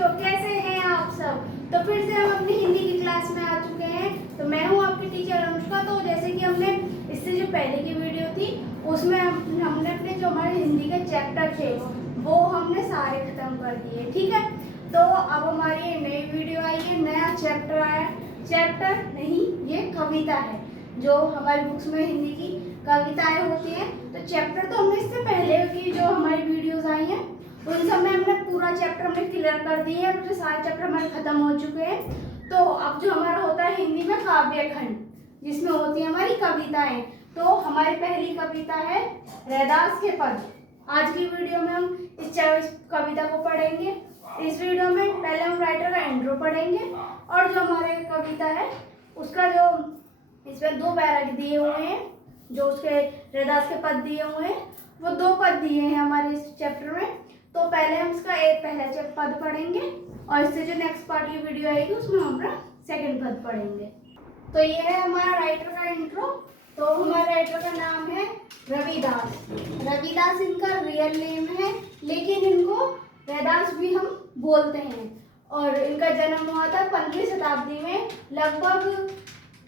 बच्चों, कैसे हैं आप सब। तो फिर से हम अपनी हिंदी की क्लास में आ चुके हैं। तो मैं हूँ आपकी टीचर अनुष्का। तो जैसे कि हमने इससे जो पहले की वीडियो थी उसमें हमने अपने जो हमारे हिंदी के चैप्टर थे वो हमने सारे खत्म कर दिए, ठीक है। तो अब हमारी नई वीडियो आई है, नया चैप्टर आया। चैप्टर नहीं, ये कविता है। जो हमारी बुक्स में हिंदी की कविताएं होती हैं, तो चैप्टर तो हमने इससे पहले की जो हमारी वीडियोस आई हैं उन सब में हमने पूरा चैप्टर हमने क्लियर कर दिए हैं। तो सारे चैप्टर हमारे खत्म हो चुके हैं। तो अब जो हमारा होता है हिंदी में काव्य खंड, जिसमें होती है हमारी कविताएं। तो हमारी पहली कविता है रैदास के पद। आज की वीडियो में हम इस कविता को पढ़ेंगे। इस वीडियो में पहले हम राइटर का इंट्रो पढ़ेंगे और जो हमारे कविता है उसका जो इसमें 2 पैरा दिए हुए हैं, जो उसके रैदास के पद दिए हुए हैं वो 2 पद दिए हैं हमारे इस चैप्टर में। तो पहले हम इसका एक पहला पद पढ़ेंगे और इससे जो नेक्स्ट पार्ट की वीडियो आएगी उसमें हम अपना सेकंड पद पढ़ेंगे। तो ये है हमारा राइटर का इंट्रो। तो हमारे राइटर का नाम है रविदास। रविदास इनका रियल नेम है, लेकिन इनको रैदास भी हम बोलते हैं। और इनका जन्म हुआ था 15वीं शताब्दी में, लगभग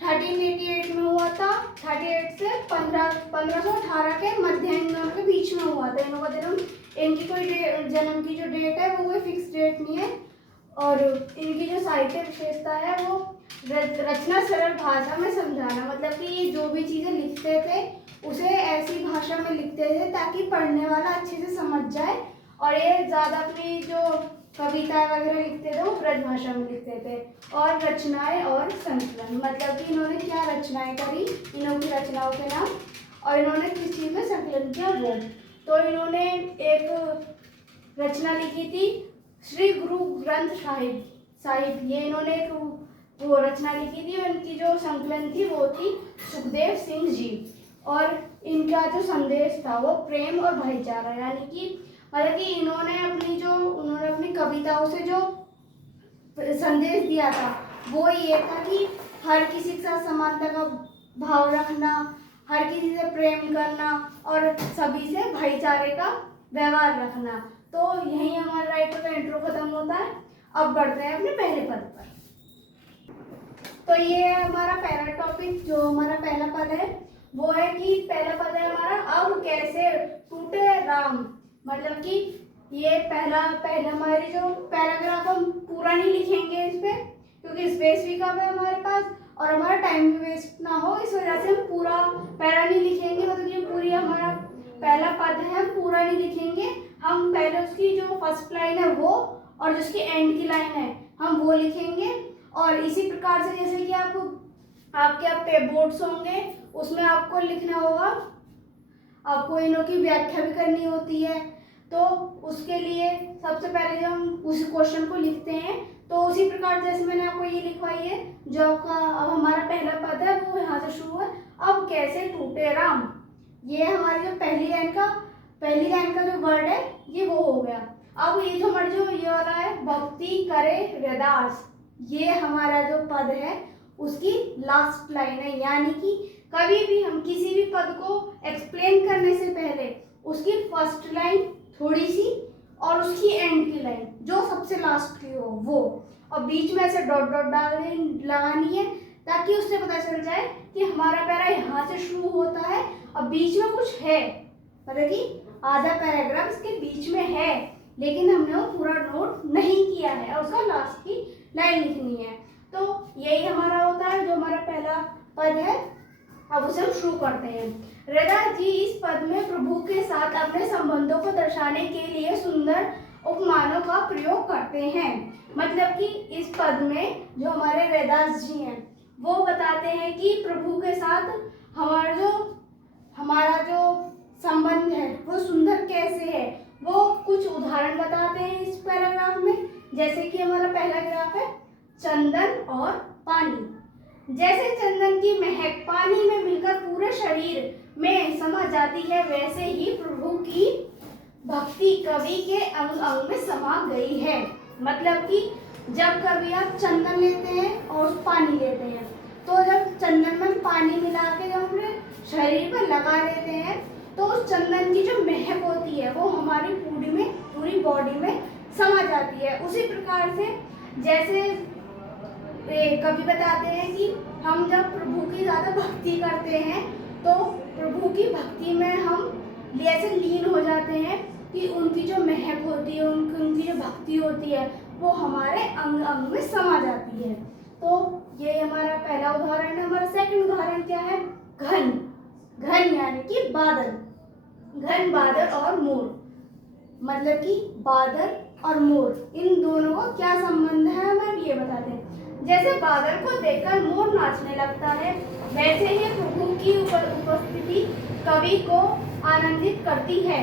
1388 में हुआ था। 38 से 1518 के मध्य के बीच में हुआ था इनका जन्म। इनकी कोई जन्म की जो डेट है वो कोई फिक्स डेट नहीं है। और इनकी जो साहित्य विशेषता है वो रचना सरल भाषा में समझाना, मतलब कि ये जो भी चीज़ें लिखते थे उसे ऐसी भाषा में लिखते थे ताकि पढ़ने वाला अच्छे से समझ जाए। और ये ज़्यादा अपनी जो कविताएं वगैरह लिखते थे वो ब्रज भाषा में लिखते थे। और रचनाएं और संकलन, मतलब कि इन्होंने क्या रचनाएं करी, इन्हों की रचनाओं के नाम, और इन्होंने किस चीज़ में संकलन किया वो। तो इन्होंने एक रचना लिखी थी श्री गुरु ग्रंथ साहिब। ये इन्होंने एक वो रचना लिखी थी और इनकी जो संकलन थी वो थी सुखदेव सिंह जी। और इनका जो संदेश था वो प्रेम और भाईचारा, यानी कि मतलब कि उन्होंने अपनी कविताओं से जो संदेश दिया था वो ये था कि हर किसी के साथ समानता का भाव रखना, हर किसी से प्रेम करना और सभी से भाईचारे का व्यवहार रखना। तो यही हमारा राइटर का इंट्रो खत्म होता है। अब बढ़ते हैं अपने पहले पद पर। तो ये है हमारा पहला टॉपिक। जो हमारा पहला पद है वो है कि पहला पद है हमारा अब कैसे टूटे राम। मतलब कि ये पहला हमारी जो पैराग्राफ हम पूरा नहीं लिखेंगे इस पे, क्योंकि स्पेस भी कम है हमारे पास और हमारा टाइम भी वेस्ट ना हो, इस वजह से हम पूरा पैरा नहीं लिखेंगे। मतलब ये पूरी हमारा पहला पद है, हम पूरा नहीं लिखेंगे। हम पहले उसकी जो फर्स्ट लाइन है वो और जिसकी एंड की लाइन है हम वो लिखेंगे। और इसी प्रकार से जैसे कि आपके बोर्ड्स होंगे उसमें आपको लिखना होगा, आपको इनों की व्याख्या भी करनी होती है। तो उसके लिए सबसे पहले जब हम उस क्वेश्चन को लिखते हैं तो उसी प्रकार जैसे मैंने आपको ये लिखवाई है, जो आपका अब हमारा पहला पद है वो यहाँ से शुरू है, अब कैसे टूटे राम। ये हमारी जो पहली लाइन का जो वर्ड है ये वो हो गया। अब ये जो हमारा जो ये वाला है भक्ति करे रैदास, ये हमारा जो पद है उसकी लास्ट लाइन है। यानी कि कभी भी हम किसी भी पद को एक्सप्लेन करने से पहले उसकी फर्स्ट लाइन थोड़ी सी और उसकी एंड की लाइन जो सबसे लास्ट की हो वो, और बीच में ऐसे डॉट डॉट लगानी है ताकि उससे पता चल जाए कि हमारा पैरा यहाँ से शुरू होता है और बीच में कुछ है, मतलब कि आधा पैराग्राफ इसके बीच में है लेकिन हमने वो पूरा नोट नहीं किया है और उसका लास्ट की लाइन लिखनी है। तो यही हमारा होता है जो हमारा पहला पद है। अब उसे हम शुरू करते हैं। रैदास जी इस पद में प्रभु के साथ अपने संबंधों को दर्शाने के लिए सुंदर उपमानों का प्रयोग करते हैं। मतलब कि इस पद में जो हमारे रैदास जी हैं वो बताते हैं कि प्रभु के साथ हमारा जो संबंध है वो सुंदर कैसे है। वो कुछ उदाहरण बताते हैं इस पैराग्राफ में, जैसे कि हमारा पहला ग्राफ है चंदन और पानी। जैसे चंदन की महक पानी में मिलकर पूरे शरीर में समा जाती है, वैसे ही प्रभु की भक्ति कवि के अंग अंग में समा गई है। मतलब कि जब कभी आप चंदन लेते हैं और पानी लेते हैं, तो जब चंदन में पानी मिला के जब अपने शरीर पर लगा लेते हैं तो उस चंदन की जो महक होती है वो हमारी पूरी बॉडी में समा जाती है। उसी प्रकार से जैसे कवि बताते हैं कि हम जब प्रभु की ज़्यादा भक्ति करते हैं तो प्रभु की भक्ति में हम ऐसे लीन हो जाते हैं कि उनकी जो महक होती है, उनकी जो भक्ति होती है वो हमारे अंग अंग में समा जाती है। तो ये हमारा पहला उदाहरण है। हमारा सेकंड उदाहरण क्या है? घन। घन यानी कि बादल। घन, बादल और मोर, मतलब कि बादल और मोर, इन दोनों का क्या संबंध है हमें ये बताते हैं। जैसे बादल को देखकर मोर नाचने लगता है, वैसे ही प्रभु की उपस्थिति कवि को आनंदित करती है।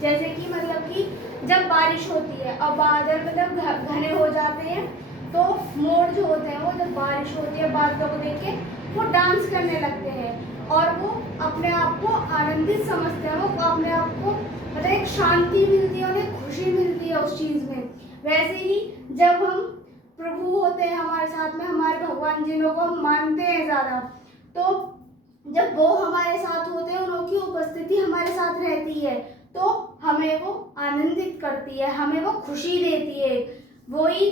जैसे कि मतलब कि जब बारिश होती है और बादल मतलब घने हो जाते हैं तो मोर जो होते हैं वो जब बारिश होती है बादलों को देख के वो डांस करने लगते हैं और वो अपने आप को आनंदित समझते हैं। वो अपने आप को मतलब एक शांति मिलती है, उन्हें खुशी मिलती है उस चीज़ में। वैसे ही जब हम प्रभु होते हैं हमारे साथ में, हमारे भगवान जिन्हों को हम मानते हैं ज़्यादा, तो जब वो हमारे साथ होते हैं, उनकी उपस्थिति हमारे साथ रहती है तो हमें वो आनंदित करती है, हमें वो खुशी देती है। वही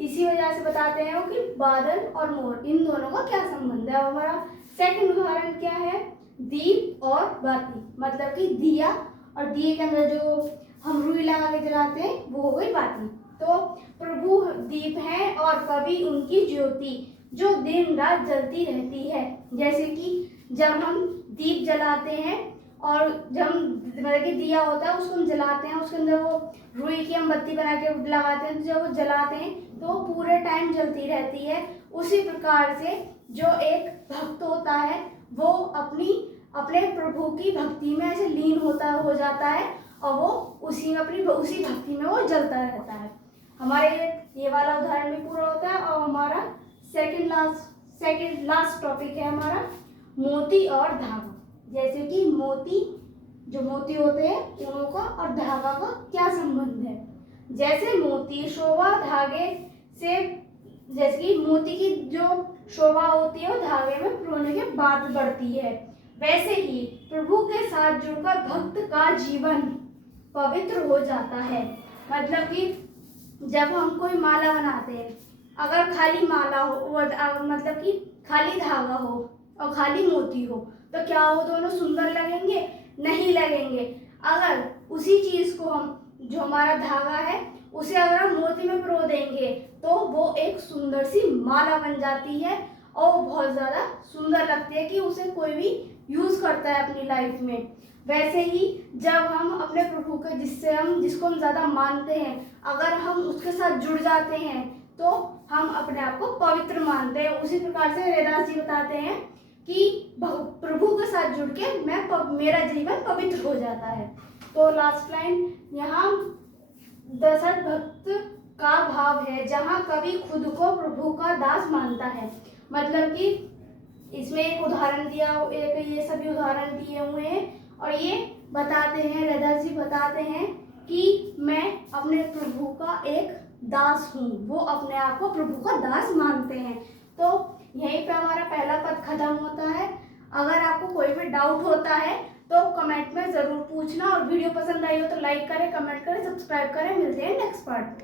इसी वजह से बताते हैं कि बादल और मोर, इन दोनों का क्या संबंध है। हमारा सेकंड उदाहरण क्या है? दीप और बाती, मतलब कि दिया और दिए के अंदर जो हम रुई लगा के जलाते हैं वो हो गई बाती। तो प्रभु दीप है और कवि उनकी ज्योति जो दिन रात जलती रहती है। जैसे कि जब हम दीप जलाते हैं और जब मतलब कि दिया होता है उसको हम जलाते हैं, उसके अंदर वो रुई की हम बत्ती बना के लगाते हैं, तो जब वो जलाते हैं तो वो पूरे टाइम जलती रहती है। उसी प्रकार से जो एक भक्त होता है वो अपने प्रभु की भक्ति में ऐसे लीन हो जाता है और वो उसी भक्ति में वो जलता रहता है। हमारे ये वाला उदाहरण भी पूरा होता है। और हमारा सेकंड लास्ट टॉपिक है हमारा मोती और धागा। जैसे कि जो मोती होते हैं उनका और धागा का क्या संबंध है। जैसे मोती शोभा धागे से, जैसे कि मोती की जो शोभा होती है वो धागे में पिरोने के बाद बढ़ती है, वैसे ही प्रभु के साथ जुड़कर भक्त का जीवन पवित्र हो जाता है। मतलब कि जब हम कोई माला बनाते हैं, अगर खाली माला हो मतलब कि खाली धागा हो और खाली मोती हो तो क्या वो दोनों सुंदर लगेंगे? नहीं लगेंगे। अगर उसी चीज़ को हम, जो हमारा धागा है, उसे अगर हम मोती में पिरो देंगे तो वो एक सुंदर सी माला बन जाती है और वो बहुत ज़्यादा सुंदर लगती है कि उसे कोई भी यूज़ करता है अपनी लाइफ में। वैसे ही जब हम अपने प्रभु के जिसको हम ज़्यादा मानते हैं, अगर हम उसके साथ जुड़ जाते हैं तो हम अपने आप को पवित्र मानते हैं। उसी प्रकार से रैदास जी बताते हैं कि प्रभु के साथ जुड़ के मेरा जीवन पवित्र हो जाता है। तो लास्ट लाइन यहाँ दशरथ भक्त का भाव है जहाँ कवि खुद को प्रभु का दास मानता है। मतलब कि इसमें एक उदाहरण ये सभी उदाहरण दिए हुए हैं और ये बताते हैं, रैदास जी बताते हैं कि मैं अपने प्रभु का एक दास हूँ। वो अपने आप को प्रभु का दास मानते हैं। तो यहीं पे हमारा पहला पद खत्म होता है। अगर आपको कोई भी डाउट होता है तो कमेंट में ज़रूर पूछना और वीडियो पसंद आई हो तो लाइक करें, कमेंट करें, सब्सक्राइब करें। मिलते हैं नेक्स्ट पार्ट में।